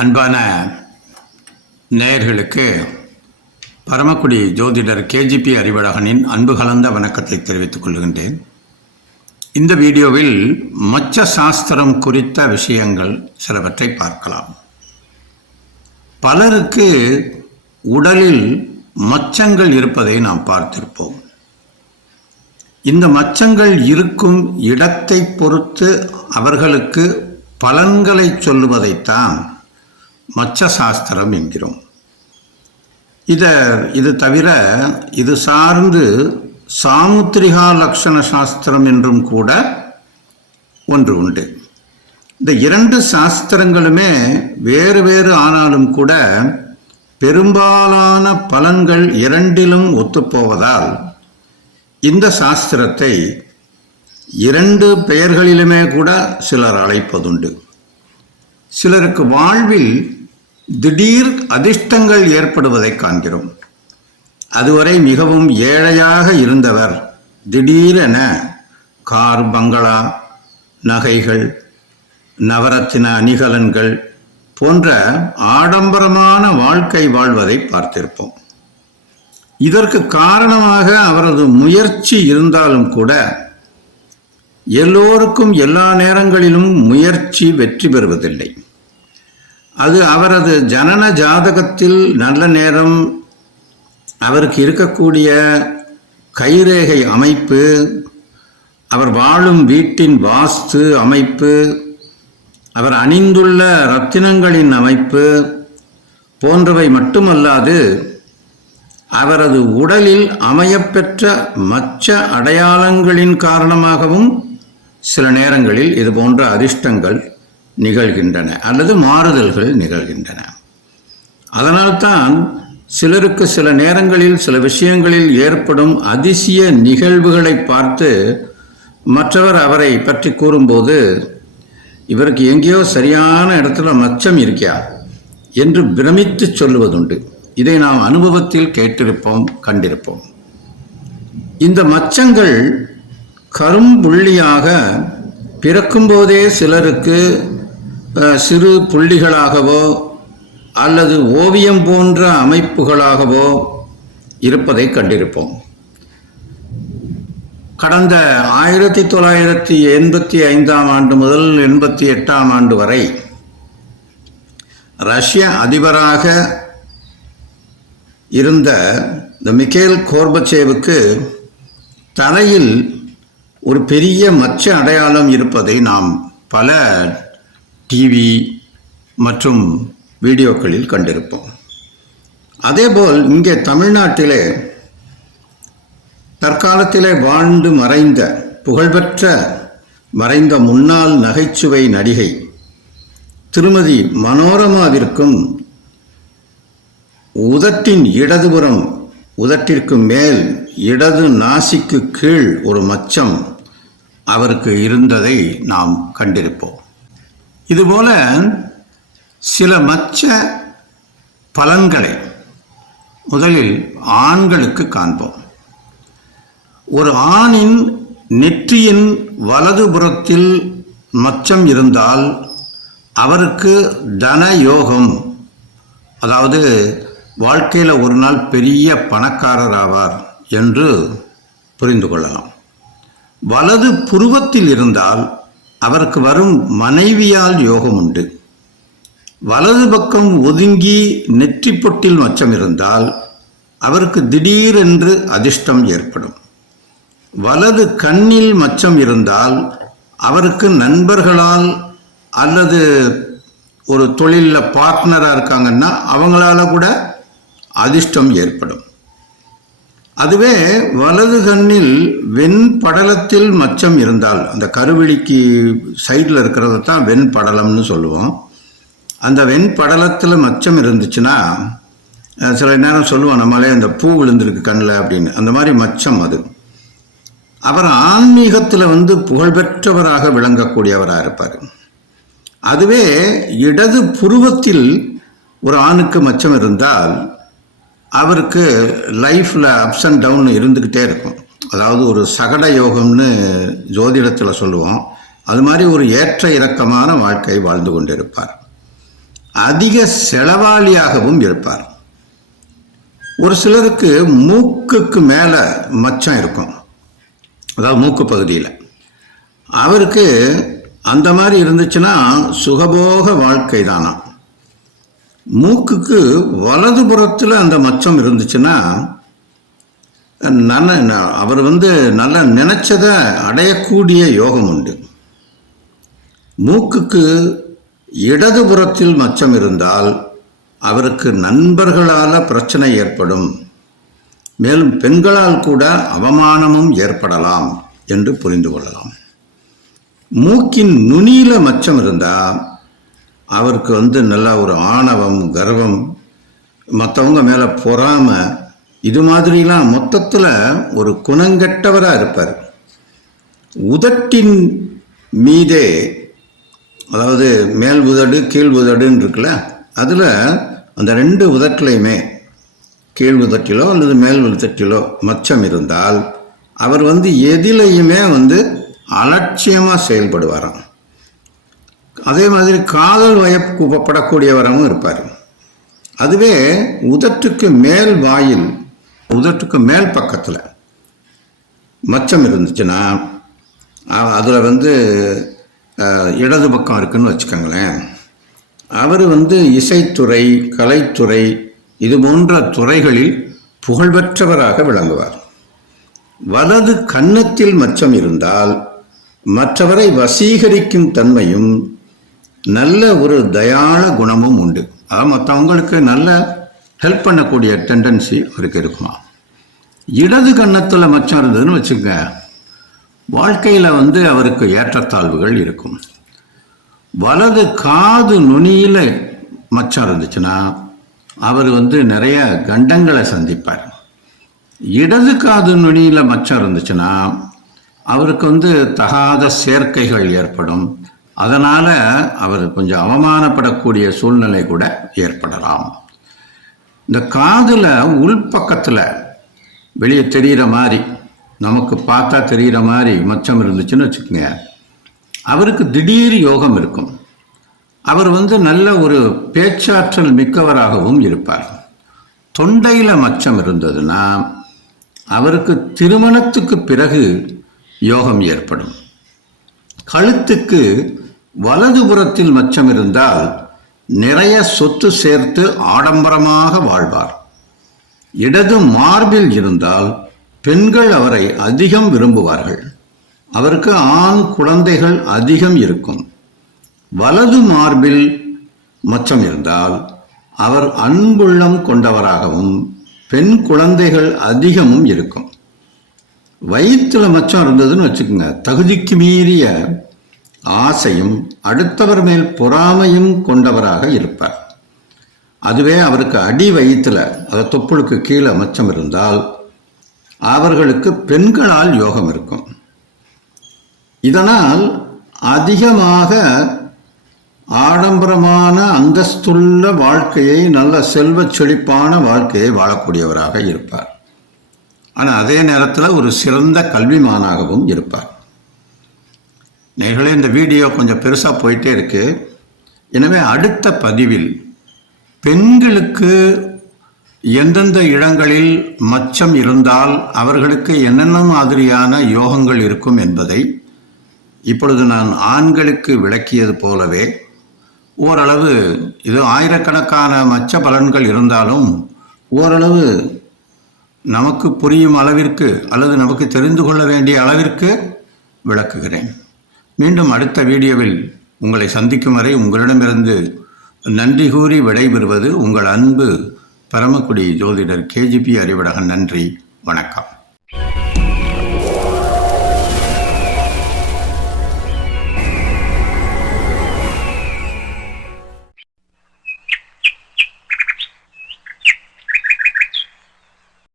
அன்பான நேயர்களுக்கு பரமக்குடி ஜோதிடர் கேஜிபி அறிவழகனின் அன்பு கலந்த வணக்கத்தை தெரிவித்துக் கொள்கின்றேன். இந்த வீடியோவில் மச்ச சாஸ்திரம் குறித்த விஷயங்கள் சிலவற்றை பார்க்கலாம். பலருக்கு உடலில் மச்சங்கள் இருப்பதை நாம் பார்த்திருப்போம். இந்த மச்சங்கள் இருக்கும் இடத்தை பொறுத்து அவர்களுக்கு பலன்களை சொல்லுவதைத்தான் மச்ச சாஸ்திரம் என்கிறோம். இத இது தவிர இது சார்ந்து சாமுத்திரிகா லக்ஷண சாஸ்திரம் என்றும் கூட ஒன்று உண்டு. இந்த இரண்டு சாஸ்திரங்களுமே வேறு வேறு ஆனாலும் கூட பெரும்பாலான பலன்கள் இரண்டிலும் ஒத்துப்போவதால் இந்த சாஸ்திரத்தை இரண்டு பெயர்களிலுமே கூட சிலர் அழைப்பதுண்டு. சிலருக்கு வாழ்வில் திடீர் அதிர்ஷ்டங்கள் ஏற்படுவதை காண்கிறோம். அதுவரை மிகவும் ஏழையாக இருந்தவர் திடீரென கார் பங்களா நகைகள் நவரத்தின அணிகலன்கள் போன்ற ஆடம்பரமான வாழ்க்கை வாழ்வதை பார்த்திருப்போம். இதற்கு காரணமாக அவரது முயற்சி இருந்தாலும் கூட எல்லோருக்கும் எல்லா நேரங்களிலும் முயற்சி வெற்றி பெறுவதில்லை. அது அவரது ஜனன ஜாதகத்தில் நல்ல நேரம் அவருக்கு இருக்கக்கூடிய கைரேகை அமைப்பு அவர் வாழும் வீட்டின் வாஸ்து அமைப்பு அவர் அணிந்துள்ள ரத்தினங்களின் அமைப்பு போன்றவை மட்டுமல்லாது அவரது உடலில் அமையப்பெற்ற மற்ற அடையாளங்களின் காரணமாகவும் சில நேரங்களில் இது போன்ற அதிர்ஷ்டங்கள் நிகழ்கின்றன அல்லது மாறுதல்கள் நிகழ்கின்றன. அதனால்தான் சிலருக்கு சில நேரங்களில் சில விஷயங்களில் ஏற்படும் அதிசய நிகழ்வுகளை பார்த்து மற்றவர் அவரை பற்றி கூறும்போது இவருக்கு எங்கேயோ சரியான இடத்துல மச்சம் இருக்கியா? என்று பிரமித்து சொல்லுவதுண்டு. இதை நாம் அனுபவத்தில் கேட்டிருப்போம் கண்டிருப்போம். இந்த மச்சங்கள் கரும்புள்ளியாக பிறக்கும்போதே சிலருக்கு சிறு புள்ளிகளாகவோ அல்லது ஓவியம் போன்ற அமைப்புகளாகவோ இருப்பதை கண்டிருப்போம். கடந்த ஆயிரத்தி தொள்ளாயிரத்தி எண்பத்தி ஐந்தாம் ஆண்டு முதல் எண்பத்தி எட்டாம் ஆண்டு வரை ரஷ்ய அதிபராக இருந்த இந்த மிக்கேல் கோர்பச்சேவுக்கு தலையில் ஒரு பெரிய மச்ச அடையாளம் இருப்பதை நாம் பல டிவி மற்றும் வீடியோக்களில் கண்டிருப்போம். அதேபோல் இங்கே தமிழ்நாட்டிலே தற்காலத்திலே வாழ்ந்து மறைந்த புகழ்பெற்ற மறைந்த முன்னாள் நகைச்சுவை நடிகை திருமதி மனோரமாவிற்கும் உதட்டின் இடதுபுறம் உதட்டிற்கு மேல் இடது நாசிக்கு கீழ் ஒரு மச்சம் அவருக்கு இருந்ததை நாம் கண்டிருப்போம். இதுபோல சில மச்ச பலன்களை முதலில் ஆண்களுக்கு காண்போம். ஒரு ஆணின் நெற்றியின் வலதுபுறத்தில் மச்சம் இருந்தால் அவருக்கு தன யோகம் அதாவது வாழ்க்கையில் ஒரு நாள் பெரிய பணக்காரர் ஆவார் என்று புரிந்து கொள்ளலாம். வலது புருவத்தில் இருந்தால் அவருக்கு வரும் மனைவியால் யோகம் உண்டு. வலது பக்கம் ஒதுங்கி நெற்றி பொட்டில் மச்சம் இருந்தால் அவருக்கு திடீரென்று அதிர்ஷ்டம் ஏற்படும். வலது கண்ணில் மச்சம் இருந்தால் அவருக்கு நண்பர்களால் அல்லது ஒரு தொழிலில் பார்ட்னராக இருக்காங்கன்னா அவங்களால கூட அதிர்ஷ்டம் ஏற்படும். அதுவே வலது கண்ணில் வெண் படலத்தில் மச்சம் இருந்தால் அந்த கருவிழிக்கு சைடில் இருக்கிறத தான் வெண் படலம்னு சொல்லுவோம். அந்த வெண் படலத்தில் மச்சம் இருந்துச்சுன்னா சில நேரம் சொல்லுவோம் நம்மளே அந்த பூ விழுந்திருக்கு கண்ணில் அப்படின்னு. அந்த மாதிரி மச்சம் அது. அவர் ஆன்மீகத்தில் வந்து புகழ்பெற்றவராக விளங்கக்கூடியவராக இருப்பார். அதுவே இடது புருவத்தில் ஒரு ஆணுக்கு மச்சம் இருந்தால் அவருக்கு லைஃப்பில் அப்ஸ் அண்ட் டவுன் இருந்துக்கிட்டே இருக்கும். அதாவது ஒரு சகட யோகம்னு ஜோதிடத்தில் சொல்லுவோம். அது மாதிரி ஒரு ஏற்ற இறக்கமான வாழ்க்கை வாழ்ந்து கொண்டிருப்பார். அதிக செலவாளியாகவும் இருப்பார். ஒரு சிலருக்கு மூக்குக்கு மேலே மச்சம் இருக்கும். அதாவது மூக்கு பகுதியில். அவருக்கு அந்த மாதிரி இருந்துச்சுன்னா சுகபோக வாழ்க்கை தானா மூக்குக்கு வலது புறத்தில் அந்த மச்சம் இருந்துச்சுன்னா நல்ல அவர் வந்து நல்லா நினைச்சதை அடையக்கூடிய யோகம் உண்டு. மூக்குக்கு இடதுபுறத்தில் மச்சம் இருந்தால் அவருக்கு நண்பர்களால் பிரச்சனை ஏற்படும். மேலும் பெண்களால் கூட அவமானமும் ஏற்படலாம் என்று புரிந்து கொள்ளலாம். மூக்கின் நுனியில் மச்சம் இருந்தால் அவருக்கு வந்து நல்லா ஒரு ஆணவம் கர்வம். மற்றவங்க மேலே பொறாமை இது மாதிரிலாம் மொத்தத்தில் ஒரு குணங்கெட்டவராக இருப்பார். உதட்டின் மீதே அதாவது மேல் உதடு கீழ் உதடுன்னு இருக்குல்ல அதில் அந்த ரெண்டு உதட்டிலையுமே கீழ் உதட்டிலோ அல்லது மேல் உதட்டிலோ மச்சம் இருந்தால் அவர் வந்து எதிலையுமே வந்து அலட்சியமாக செயல்படுவாராம். அதே மாதிரி காதல் வயப்படக்கூடியவராகவும் இருப்பார். அதுவே உதட்டுக்கு மேல் வாயில் உதட்டுக்கு மேல் பக்கத்தில் மச்சம் இருந்துச்சுன்னா அதில் வந்து இடது பக்கம் இருக்குன்னு வச்சுக்கோங்களேன். அவர் வந்து இசைத்துறை கலைத்துறை இது போன்ற துறைகளில் புகழ்பெற்றவராக விளங்குவார். வலது கன்னத்தில் மச்சம் இருந்தால் மற்றவரை வசீகரிக்கும் தன்மையும் நல்ல ஒரு தயாள குணமும் உண்டு. அதாவது மற்றவங்களுக்கு நல்ல ஹெல்ப் பண்ணக்கூடிய டெண்டன்சி அவருக்கு இருக்குமா? இடது கன்னத்தில் மச்சம் இருந்ததுன்னு வச்சுக்கோங்க. வாழ்க்கையில் வந்து அவருக்கு ஏற்றத்தாழ்வுகள் இருக்கும். வலது காது நுனியில் மச்சம் இருந்துச்சுன்னா அவர் வந்து நிறைய கண்டங்களை சந்திப்பார். இடது காது நுனியில் மச்சம் இருந்துச்சுன்னா அவருக்கு வந்து தகாத சேர்க்கைகள் ஏற்படும். அதனால் அவர் கொஞ்சம் அவமானப்படக்கூடிய சூழ்நிலை கூட ஏற்படலாம். இந்த காதில் உள்பக்கத்தில் வெளியே தெரிகிற மாதிரி நமக்கு பார்த்தா தெரிகிற மாதிரி மச்சம் இருந்துச்சுன்னு வச்சுக்கோங்க. அவருக்கு திடீர் யோகம் இருக்கும். அவர் வந்து நல்ல ஒரு பேச்சாற்றல் மிக்கவராகவும் இருப்பார். தொண்டையில் மச்சம் இருந்ததுன்னா அவருக்கு திருமணத்துக்கு பிறகு யோகம் ஏற்படும். கழுத்துக்கு வலதுபுறத்தில் மச்சம் இருந்தால் நிறைய சொத்து சேர்த்து ஆடம்பரமாக வாழ்வார். இடது மார்பில் இருந்தால் பெண்கள் அவரை அதிகம் விரும்புவார்கள். அவருக்கு ஆண் குழந்தைகள் அதிகம் இருக்கும். வலது மார்பில் மச்சம் இருந்தால் அவர் அன்புள்ளம் கொண்டவராகவும் பெண் குழந்தைகள் அதிகமும் இருக்கும். வயிற்றில் மச்சம் இருந்ததுன்னு வச்சுக்கோங்க தகுதிக்கு மீறிய ஆசையும் அடுத்தவர் மேல் பொறாமையும் கொண்டவராக இருப்பார். அதுவே அவருக்கு அடி வயிற்றுல அதாவது தொப்புளுக்கு கீழே மச்சம் இருந்தால் அவர்களுக்கு பெண்களால் யோகம் இருக்கும். இதனால் அதிகமாக ஆடம்பரமான அந்தஸ்துள்ள வாழ்க்கையை நல்ல செல்வச் செழிப்பான வாழ்க்கையை வாழக்கூடியவராக இருப்பார். ஆனால் அதே நேரத்தில் ஒரு சிறந்த கல்விமானாகவும் இருப்பார். நேர்களே இந்த வீடியோ கொஞ்சம் பெருசாக போயிட்டே இருக்கு. எனவே அடுத்த பதிவில் பெண்களுக்கு எந்தெந்த இடங்களில் மச்சம் இருந்தால் அவர்களுக்கு என்னென்ன மாதிரியான யோகங்கள் இருக்கும் என்பதை இப்பொழுது நான் ஆண்களுக்கு விளக்கியது போலவே ஓரளவு இது ஆயிரக்கணக்கான மச்ச பலன்கள் இருந்தாலும் ஓரளவு நமக்கு புரியும் அளவிற்கு அல்லது நமக்கு தெரிந்து கொள்ள வேண்டிய அளவிற்கு விளக்குகிறேன். மீண்டும் அடுத்த வீடியோவில் உங்களை சந்திக்கும் வரை உங்களிடமிருந்து நன்றி கூறி விடைபெறுவது உங்கள் அன்பு பரமக்குடி ஜோதிடர் கேஜிபி அறிவடகன் நன்றி வணக்கம்.